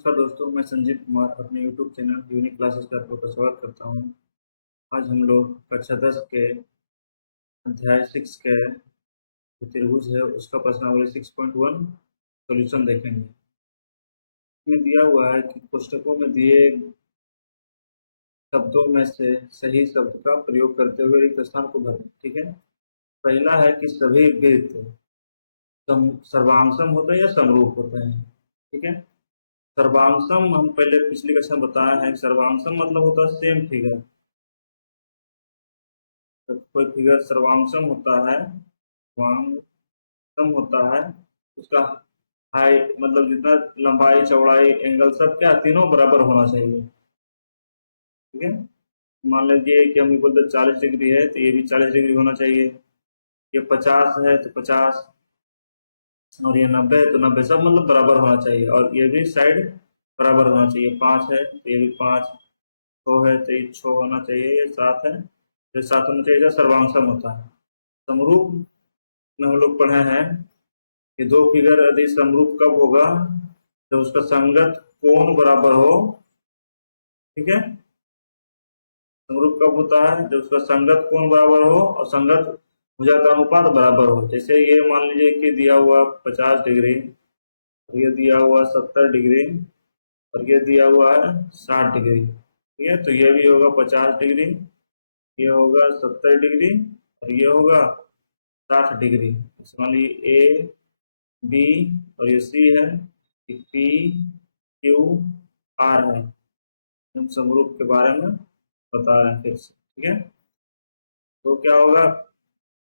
नमस्कार दोस्तों, मैं संजीव कुमार अपने यूट्यूब चैनल यूनिक क्लासेस का आपका स्वागत करता हूं। आज हम लोग कक्षा 10 के अध्याय 6 के जो त्रिभुज है उसका प्रश्नावली 6.1 सॉल्यूशन देखेंगे। इसमें दिया हुआ है कि कोष्टकों में दिए शब्दों में से सही शब्द का प्रयोग करते हुए रिक्त स्थान को भरें। ठीक है। पहला है कि सभी वृत्त सर्वांगसम होते हैं या समरूप होते हैं। ठीक है। सर्वांगसम हम पहले पिछली कक्षा में बताया है। सर्वांगसम मतलब होता है सेम फिगर। तो कोई फिगर सर्वांगसम होता है, सर्वांगसम होता है, उसका हाइट मतलब जितना लंबाई चौड़ाई एंगल सब क्या तीनों बराबर होना चाहिए। ठीक है। मान लीजिए कि हम बोलते 40 डिग्री है तो ये भी 40 डिग्री होना चाहिए। ये 50 है तो 50, और ये 90 है तो 90, सब मतलब बराबर होना चाहिए। और ये भी साइड बराबर होना चाहिए। 5 है तो ये भी 5, 6 है तो ये 6 होना चाहिए, ये 7 है तो 7 होना चाहिए। सर्वांगसम होता है। समरूप में हम लोग पढ़े हैं कि दो फिगर यदि समरूप कब होगा, जब उसका संगत कोण बराबर हो। ठीक है। समरूप कब होता है, जब उसका संगत कोण बराबर हो और संगत भुजा का अनुपात बराबर हो। जैसे ये मान लीजिए कि दिया हुआ 50 डिग्री, ये दिया हुआ 70 डिग्री, और ये दिया हुआ है 60 डिग्री। ठीक है। तो ये भी होगा 50 डिग्री, ये होगा 70 डिग्री, और ये होगा 60 डिग्री। मान लीजिए ए बी और ये सी है, पी क्यू आर है। हम समरूप के बारे में बता रहे हैं फिर से। ठीक है। तो क्या होगा,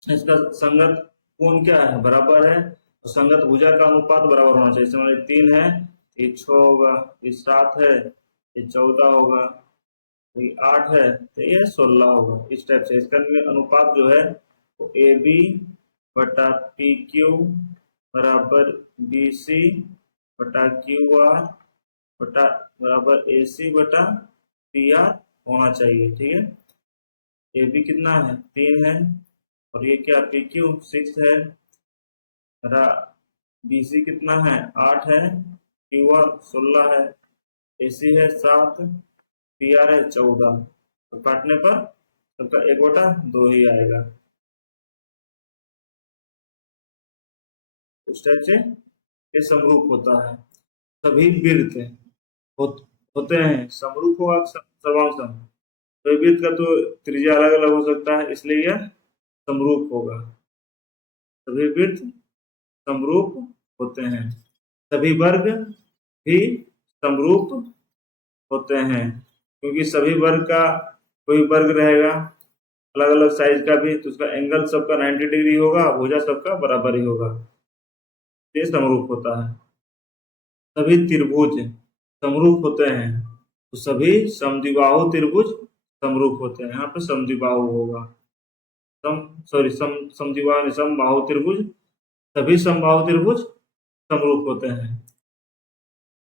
इसका संगत कोण क्या है, बराबर है। तो संगत भुजा का अनुपात बराबर होना चाहिए। मान लीजिए 3 है तो ये 6 होगा, ये 7 है ये 14 होगा, ये 8 है तो ये 16 होगा। इस टाइप से इसका अनुपात जो है वो ए बी बटा पी क्यू बराबर बी सी बटा क्यू आर बटा बराबर ए सी बटा पी आर होना चाहिए। ठीक है। ए बी कितना है, 3 है, और ये क्या पी क्यू 6 है, बटा बी सी कितना है 8 है, क्यू आर 16 है, ए सी है 7, पी आर है 14। तो काटने पर सबका 1/2 ही आएगा। उस टाइप से ये समरूप होता है। सभी वृत्त हो, होते हैं समरूप होगा सर्वांगसम। तो वृत्त का तो त्रिज्या अलग अलग हो सकता है, इसलिए यह समरूप होगा। सभी वृत्त समरूप होते हैं। सभी वर्ग भी समरूप होते हैं, क्योंकि सभी वर्ग का कोई वर्ग रहेगा अलग अलग साइज का भी, तो उसका एंगल सबका 90 डिग्री होगा, भुजा सबका बराबर ही होगा। ये समरूप होता है। सभी त्रिभुज समरूप होते हैं, तो सभी समद्विबाहु त्रिभुज समरूप होते हैं। यहाँ पे समद्विबाहु होगा, समद्विबाहु नहीं, समबाहु त्रिभुज। सभी समबाहु त्रिभुज समरूप होते हैं।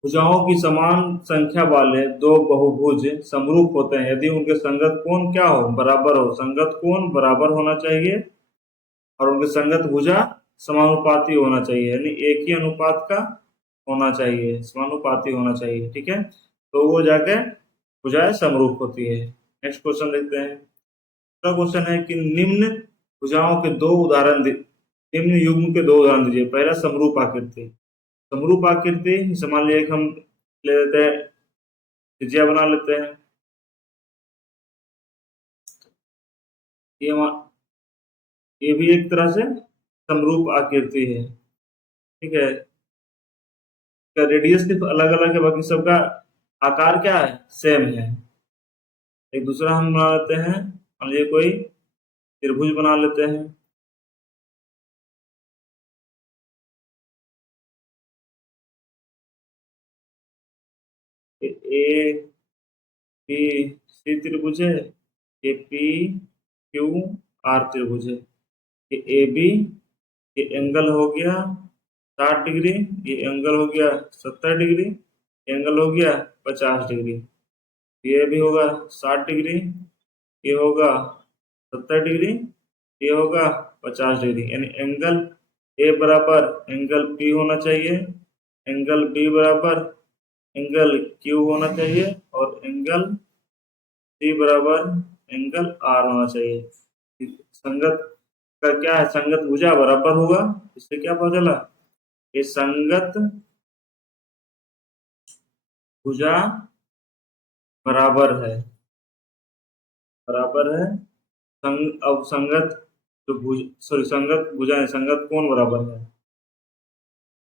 भुजाओं की समान संख्या वाले दो बहुभुज समरूप होते हैं यदि उनके संगत कोण क्या हो, बराबर हो। संगत कोण बराबर होना चाहिए और उनके संगत भुजा समानुपाती होना चाहिए, यानी एक ही अनुपात का होना चाहिए, समानुपाती होना चाहिए। ठीक है। तो वो जाके भुजाएं समरूप होती है। नेक्स्ट क्वेश्चन देखते हैं। दूसरा क्वेश्चन है कि निम्न भुजाओं के दो उदाहरण निम्न युग्म के दो उदाहरण दीजिए। पहला समरूप आकृति। समरूप आकृति जैसे मान लीजिए हम ले लेते हैं, त्रिज्या बना लेते हैं। ये भी एक तरह से समरूप आकृति है। ठीक है। इसका रेडियस सिर्फ अलग अलग है, बाकी सबका आकार क्या है, सेम है। एक दूसरा हम बना लेते हैं, मान लीजिए कोई त्रिभुज बना लेते हैं। ए बी सी त्रिभुज है, ये पी क्यू आर त्रिभुज है। ये ए बी, ये एंगल हो गया 60 डिग्री, ये एंगल हो गया 70 डिग्री, एंगल हो गया 50 डिग्री। ये भी होगा 60 डिग्री, ये होगा 70 डिग्री, ये होगा 50 डिग्री। यानी एंगल ए बराबर एंगल पी होना चाहिए, एंगल बी बराबर एंगल क्यू होना चाहिए और एंगल सी बराबर एंगल आर होना चाहिए। संगत का क्या है, संगत भुजा बराबर होगा। इससे क्या पता चला, ये संगत भुजा बराबर है, बराबर है। अब संगत जो भुज सॉरी संगत भुजा है, संगत कोण बराबर है,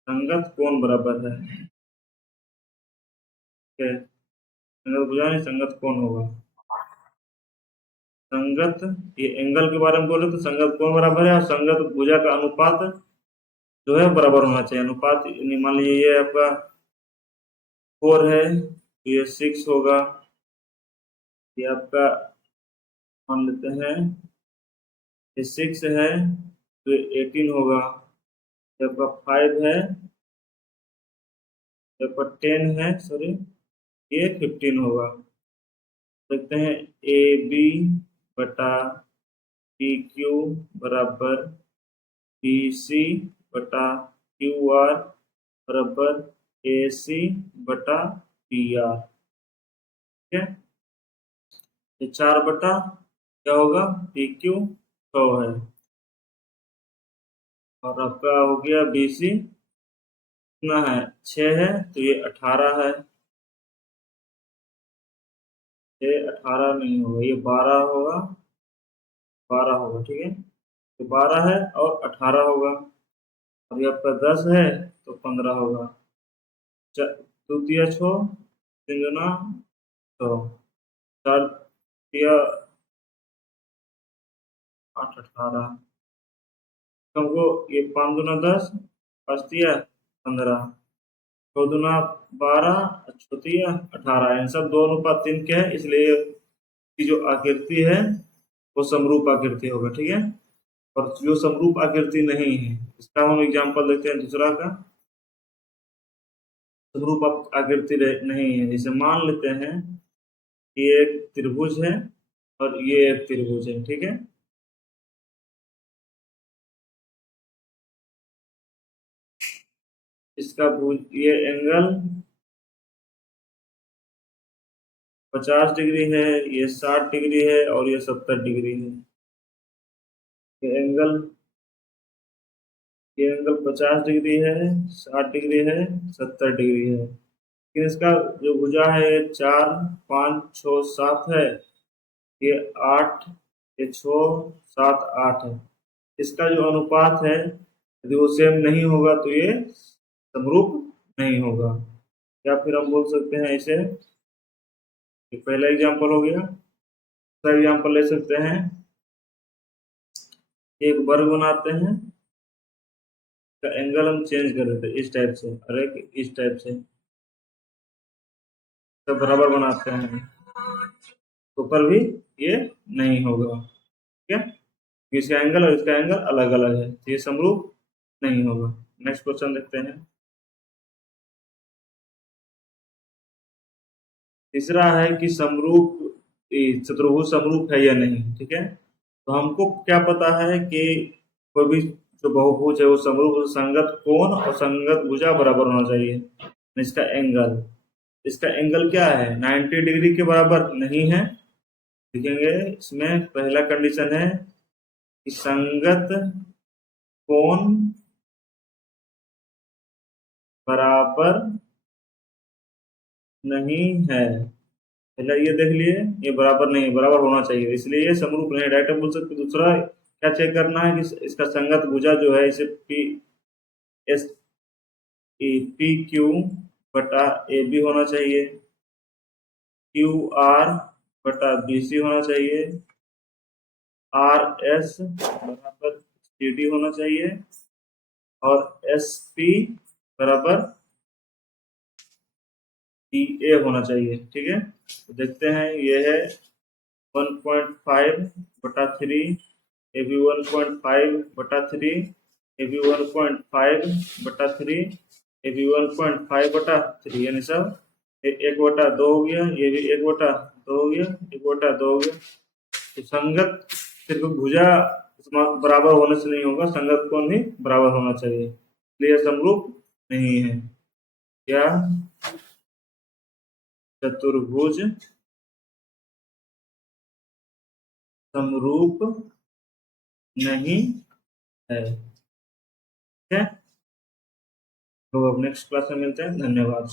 संगत कोण बराबर है। ठीक है, संगत भुजा नहीं, संगत कोण होगा। संगत, ये एंगल के बारे में बोले तो संगत कोण बराबर है और संगत भुजा का अनुपात जो है बराबर होना चाहिए। अनुपात मान लीजिए ये आपका 4 है तो ये 6 होगा। ये आपका मान लेते हैं ये 6 है तो ये 18 होगा। ये आपका 5 है, ये आपका 10 है सॉरी, ये 15 होगा। देखते हैं ए बी बटा पी क्यू बराबर पी सी बटा क्यू आर बराबर ए सी बटा पी आर। ठीक है, ये 4 बटा क्या होगा, पी क्यू 100 है और आपका हो गया बी सी कितना है, 6 है तो ये 18 है। 6 18 नहीं होगा, ये 12 होगा, 12 होगा। ठीक है, तो 12 है और 18 होगा। अभी आपका 10 है तो 15 होगा। दो तिया 6, 3 गुना 100, 4 तिया 8 18, हमको ये 5 गुना 10, 5 तिया 15, 6 दुना 12, 6 तिया 18। इन सब 2:3 के है, इसलिए की जो आकृति है वो समरूप आकृति होगा। ठीक है, और जो समरूप आकृति नहीं है इसका हम एग्जांपल देखते हैं दूसरा का। समरूप आकृति नहीं है, जैसे मान लेते हैं कि ये एक त्रिभुज है और ये एक त्रिभुज है। ठीक है, इसका भुज ये एंगल 50 डिग्री है, ये 60 डिग्री है और ये 70 डिग्री है। ये एंगल, ये एंगल 50 डिग्री है, 60 डिग्री है, 70 डिग्री है। लेकिन इसका जो भुजा है ये 4 5 6 7 है, ये 8, ये 6 7 8 है। इसका जो अनुपात है यदि वो सेम नहीं होगा तो ये समरूप नहीं होगा। या फिर हम बोल सकते हैं इसे, ये पहला एग्जांपल हो गया। दूसरा एग्जांपल ले सकते हैं, एक वर्ग बनाते हैं, का एंगल हम चेंज कर देते हैं इस टाइप से, अरे इस टाइप से सब बराबर बनाते हैं तो पर भी ये नहीं होगा। ठीक है, इसका एंगल और इसका एंगल अलग अलग है तो ये समरूप नहीं होगा। नेक्स्ट क्वेश्चन देखते हैं। तीसरा है कि समरूप, चतुर्भुज समरूप है या नहीं। ठीक है, तो हमको क्या पता है कि कोई भी जो बहुभुज है वो समरूप, संगत कोण और संगत भुजा बराबर होना चाहिए। इसका एंगल, इसका एंगल क्या है, 90 डिग्री के बराबर नहीं है। देखेंगे इसमें पहला कंडीशन है कि संगत कोण बराबर नहीं है। पहला ये देख लिए, ये बराबर नहीं है, बराबर होना चाहिए, इसलिए ये समरूप नहीं। डायरेक्ट बोल सकते। दूसरा क्या चेक करना है कि इसका संगत भुजा जो है इसे पी एस पी क्यू बटा ए बी होना चाहिए, क्यू आर बटा बी सी होना चाहिए, आर एस बराबर सी डी होना चाहिए और एस पी बराबर डी ए होना चाहिए। ठीक है, तो देखते हैं ये है 1.5 बटा 3, ए बी 1.5 बटा 3, ए बी 1.5 बटा 3, ए बी 1.5 बटा 3, यानी सब 1/2 हो गया, ये भी 1/2 हो गया, 1/2 हो गया। तो संगत सिर्फ भुजा बराबर होने से नहीं होगा, संगत कोण भी बराबर होना चाहिए, इसलिए समरूप नहीं है। क्या चतुर्भुज समरूप नहीं है। ठीक है, तो अब नेक्स्ट क्लास में मिलते हैं। धन्यवाद।